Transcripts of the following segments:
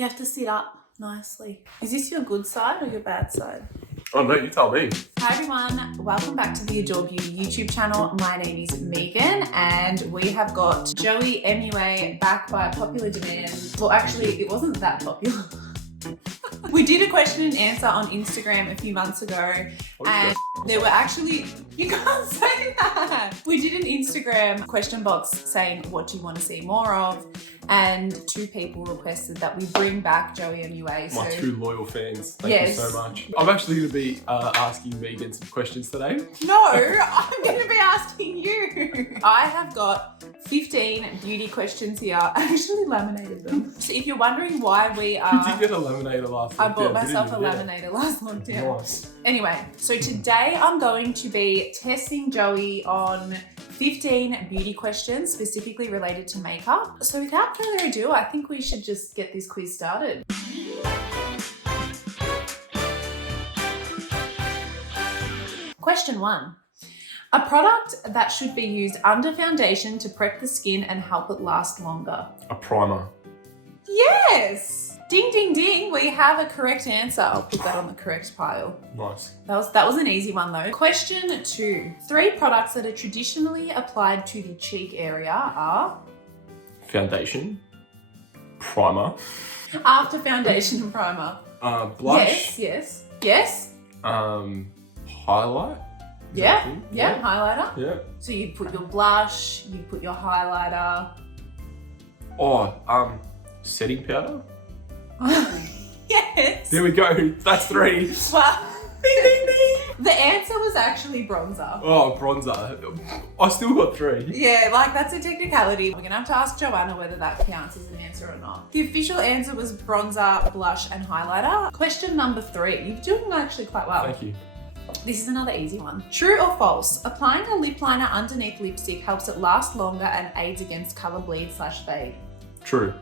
You have to sit up nicely. Is this your good side or your bad side? Oh no, you tell me. Hi everyone, welcome back to the Adore Beauty YouTube channel. My name is Megan and we have got Joey MUA back by popular demand. Well, actually, it wasn't that popular. We did a question and answer on Instagram a few months ago and there were actually, you can't say that. We did an Instagram question box saying, what do you want to see more of? And 2 people requested that we bring back Joey MUA. My 2 loyal fans, thank you so much. I'm actually going to be asking Megan some questions today. No, I'm going to be asking you. I have got 15 beauty questions here. I actually laminated them. So if you're wondering why we are... You did get a laminator last lockdown. I bought myself a laminator last lockdown. Nice. Anyway, so today I'm going to be testing Joey on 15 beauty questions specifically related to makeup. So without further ado, I think we should just get this quiz started. Question 1. A product that should be used under foundation to prep the skin and help it last longer. A primer. Yes! Ding, ding, ding. We have a correct answer. I'll put that on the correct pile. Nice. That was an easy one though. Question 2. 3 products that are traditionally applied to the cheek area are? Foundation. Primer. After foundation and primer. Blush. Yes. Highlight. Yeah, highlighter. Yeah. So you put your blush, you put your highlighter. Oh, setting powder. Yes. There we go. That's 3. Well, ding, ding, ding. The answer was actually bronzer. Oh, bronzer. I still got 3. Yeah, like that's a technicality. We're gonna have to ask Joanna whether that counts as an answer or not. The official answer was bronzer, blush, and highlighter. Question number 3. You're doing actually quite well. Thank you. This is another easy one. True or false? Applying a lip liner underneath lipstick helps it last longer and aids against color bleed/fade. True.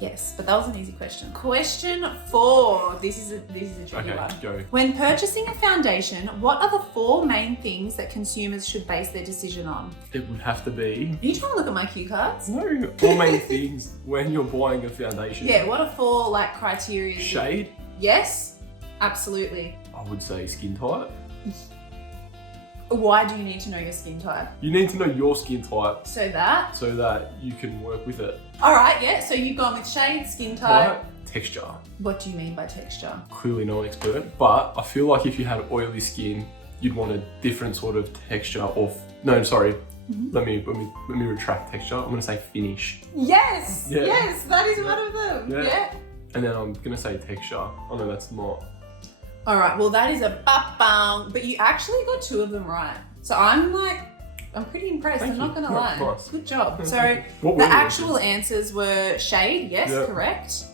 Yes, but that was an easy question. Question 4. This is a tricky one. Okay, go. When purchasing a foundation, what are the 4 main things that consumers should base their decision on? It would have to be... Are you trying to look at my cue cards? No, 4 main things when you're buying a foundation. Yeah, what are 4 like criteria? Shade. Yes, absolutely. I would say skin type. Why do you need to know your skin type? You need to know your skin type So that? so that you can work with it. All right, yeah, so you've gone with shade, skin type. Right? Texture. What do you mean by texture? Clearly not an expert, but I feel like if you had oily skin, you'd want a different sort of texture or... No, sorry. Let me retract texture. I'm gonna say finish. Yes, Yeah. yes, that is one of them. Yeah. And then I'm gonna say texture. Oh no, that's not. All right, well that is a ba-bang, but you actually got 2 of them right. So I'm pretty impressed, Thank I'm not you. gonna lie. Nice. Good job. So What the were the actual answers were shade, yes, Yep. correct.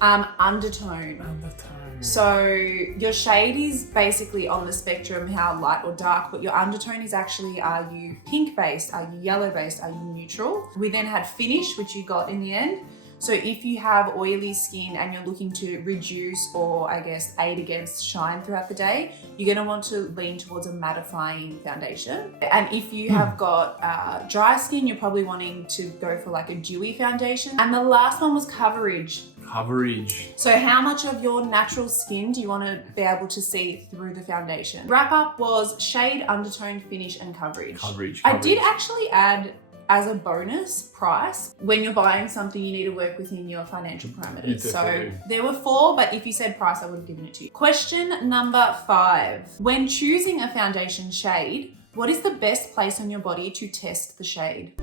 Undertone. Undertone. So your shade is basically on the spectrum how light or dark, but your undertone is actually, are you pink based, are you yellow based, are you neutral? We then had finish, which you got in the end. So if you have oily skin and you're looking to reduce or I guess aid against shine throughout the day, you're gonna want to lean towards a mattifying foundation. And if you have got dry skin, you're probably wanting to go for like a dewy foundation. And the last one was coverage. Coverage. So how much of your natural skin do you want to be able to see through the foundation? Wrap up was shade, undertone, finish, and coverage. Coverage. I did actually add as a bonus price, when you're buying something, you need to work within your financial parameters. So definitely. there were 4, but if you said price, I would have given it to you. Question number 5. When choosing a foundation shade, what is the best place on your body to test the shade?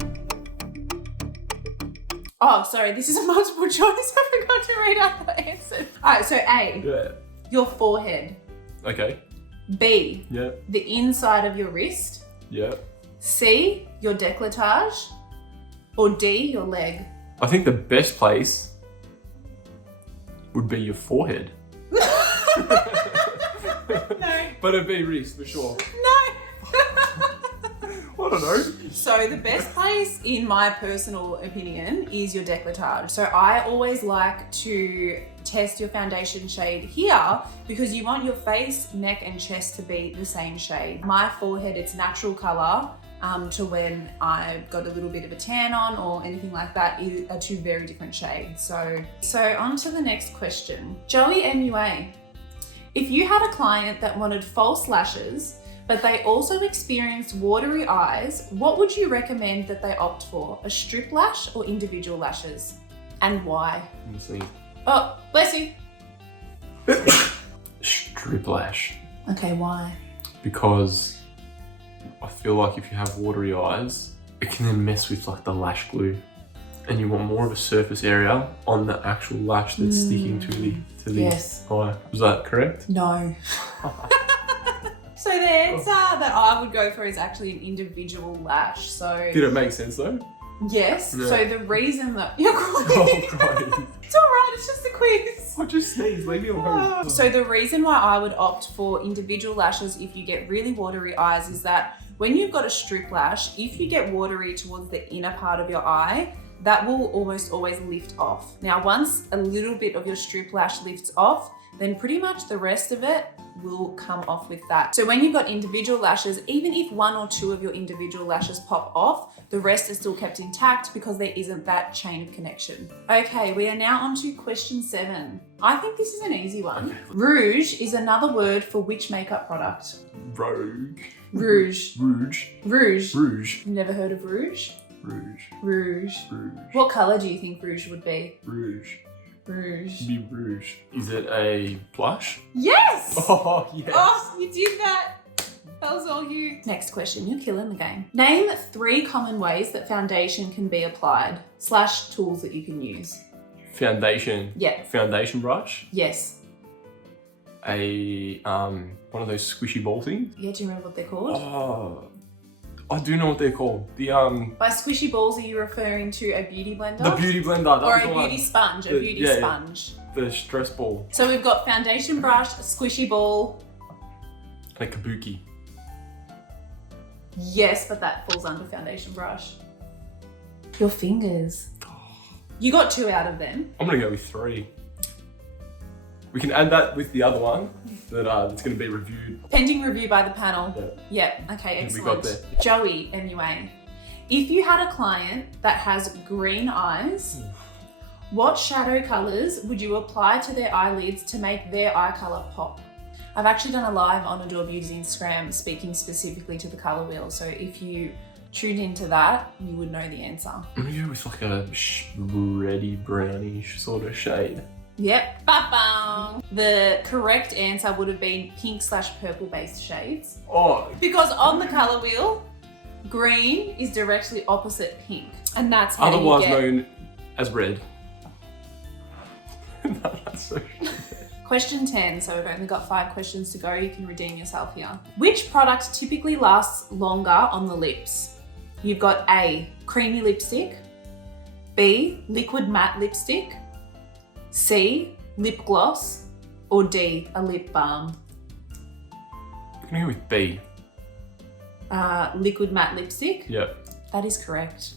Oh, sorry, this is a multiple choice. I forgot to read out the answer. All right, so A, Yeah. your forehead. Okay. B, Yeah. the inside of your wrist. Yeah. C, your décolletage. Or D, your leg. I think the best place would be your forehead. No. But it'd be wrist for sure. No. I don't know. So the best place, in my personal opinion, is your décolletage. So I always like to test your foundation shade here because you want your face, neck, and chest to be the same shade. My forehead, it's natural color. to when I've got a little bit of a tan on or anything like that are two very different shades. So on to the next question. Joey MUA, if you had a client that wanted false lashes, but they also experienced watery eyes, what would you recommend that they opt for? A strip lash or individual lashes? And why? Let me see. Oh, bless you. Strip lash. Okay, why? Because I feel like if you have watery eyes, it can then mess with like the lash glue, and you want more of a surface area on the actual lash that's sticking to the Yes. eye. Was that correct? No. So the answer that I would go for is actually an individual lash. So Did it make sense though? yes. Yeah. So the reason that you're crying. Oh, God. It's all right. It's just a quiz. I just sneezed. Leave me alone. So the reason why I would opt for individual lashes if you get really watery eyes is that when you've got a strip lash, if you get watery towards the inner part of your eye, that will almost always lift off. Now, once a little bit of your strip lash lifts off, then pretty much the rest of it will come off with that. So when you've got individual lashes, even if one or two of your individual lashes pop off, the rest is still kept intact because there isn't that chain of connection. Okay, we are now on to question 7. I think this is an easy one. Okay. Rouge is another word for which makeup product? Rogue. Rouge. Rouge. Rouge. Rouge. You've never heard of rouge? Rouge. Rouge. Rouge. What colour do you think rouge would be? Rouge. Rouge. Be rouge. Is it a blush? Yes! Oh, yes. Oh, you did that. That was all you. Next question, you're killing the game. Name 3 common ways that foundation can be applied / tools that you can use. Foundation. Yeah. Foundation brush. Yes. A one of those squishy ball things. Yeah, do you remember what they're called? Oh, I do know what they're called. The By squishy balls, are you referring to a beauty blender? the beauty blender. That or was a the beauty one. sponge, a The- beauty yeah, yeah. sponge. The stress ball So we've got foundation brush, a squishy ball. and a kabuki. Yes, but that falls under foundation brush. Your fingers. You got 2 out of them. I'm gonna go with 3. We can add that with the other one that's gonna be reviewed. Pending review by the panel. Yeah. Yep, okay, We excellent. got there. Joey, MUA. If you had a client that has green eyes, what shadow colours would you apply to their eyelids to make their eye colour pop? I've actually done a live on Adore Beauty's Instagram speaking specifically to the colour wheel, so if you tuned into that, you would know the answer. I'm gonna go with like a reddy brownish sort of shade. Yep, ba-bang. The correct answer would have been pink / purple based shades. Oh, Because on the colour wheel, green is directly opposite pink. And that's how otherwise you get... known as red. No, that's so shit. Question 10, so we've only got 5 questions to go. You can redeem yourself here. Which product typically lasts longer on the lips? You've got A, creamy lipstick, B, liquid matte lipstick, C, lip gloss, or D, a lip balm. I'm gonna go with B. Liquid matte lipstick? Yep. That is correct.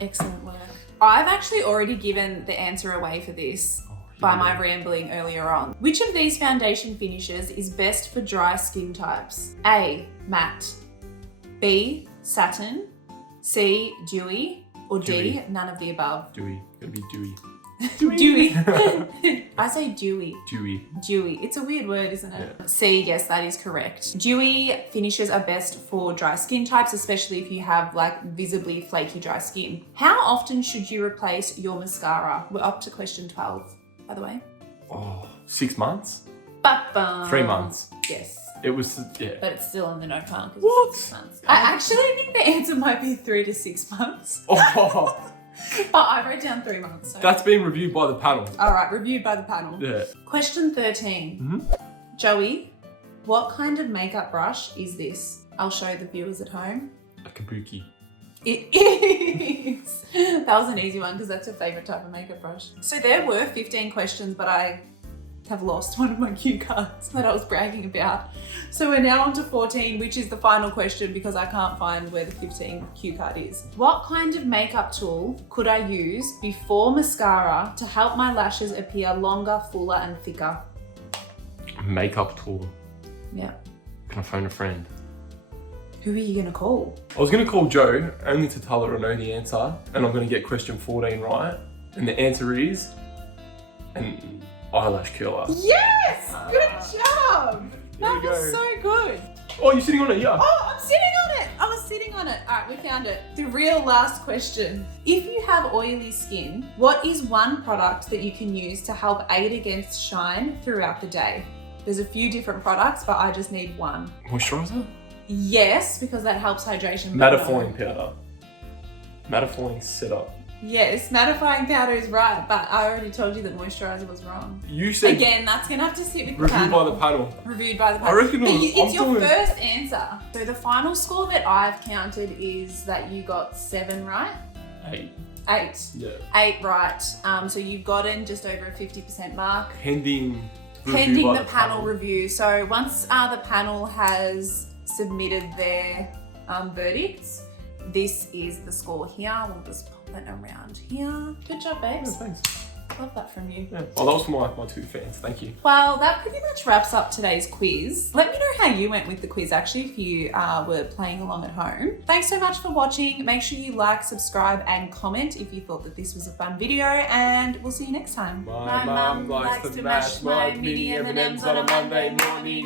Excellent work. I've actually already given the answer away for this by my rambling earlier on. Which of these foundation finishes is best for dry skin types? A, matte, B, satin, C, dewy, or D, Dewy. none of the above. Dewy. Gonna be dewy. Dewy. I say dewy. Dewy. Dewy. It's a weird word, isn't it? Yeah. C, yes, that is correct. Dewy finishes are best for dry skin types, especially if you have like visibly flaky dry skin. How often should you replace your mascara? We're up to question 12, by the way. Oh, 6 months? Ba-bum. 3 months. Yes. It was, yeah. But it's still in the note file because What? it's 6 months. I actually think the answer might be 3 to 6 months. Oh, But I wrote down 3 months. So. that's been reviewed by the panel. All right, reviewed by the panel. Yeah. Question 13. Mhm. Joey, what kind of makeup brush is this? I'll show the viewers at home. A kabuki. It is. That was an easy one because that's your favourite type of makeup brush. So there were 15 questions, but I have lost one of my cue cards that I was bragging about. So we're now on to 14, which is the final question because I can't find where the 15 cue card is. What kind of makeup tool could I use before mascara to help my lashes appear longer, fuller and thicker? Makeup tool. Yeah. Can I phone a friend? Who are you gonna call? I was going to call Jo, only to tell her I know the answer, and I'm going to get question 14 right. And the answer is an eyelash curler. Yes! Good job! Here That we was go. so good. Oh, you're sitting on it, yeah. Oh, I'm sitting on it. I was sitting on it. All right, we found it. The real last question. If you have oily skin, what is one product that you can use to help aid against shine throughout the day? There's a few different products, but I just need one. Moisturiser? Yes, because that helps hydration. Mattifying powder. Mattifying setup. Yes, mattifying powder is right, but I already told you that moisturiser was wrong. You said Again, that's gonna have to sit with the reviewed panel. by the panel. Reviewed by the I panel. reckon But I'm it's your doing- first answer. So the final score that I've counted is that you got 7 right. 8. 8. Yeah. 8 right. So you've gotten just over a 50% mark. Pending review Pending by the panel review. So once the panel has submitted their verdicts, this is the score here. We'll just pop it around here. Good job, Yeah, babes. thanks. Love that from you. Yeah. Oh, that was for my 2 fans. Thank you. Well, that pretty much wraps up today's quiz. Let me know how you went with the quiz, actually, if you were playing along at home. Thanks so much for watching. Make sure you like, subscribe, and comment if you thought that this was a fun video, and we'll see you next time. My mum likes to mash my mini M&Ms on a Monday morning.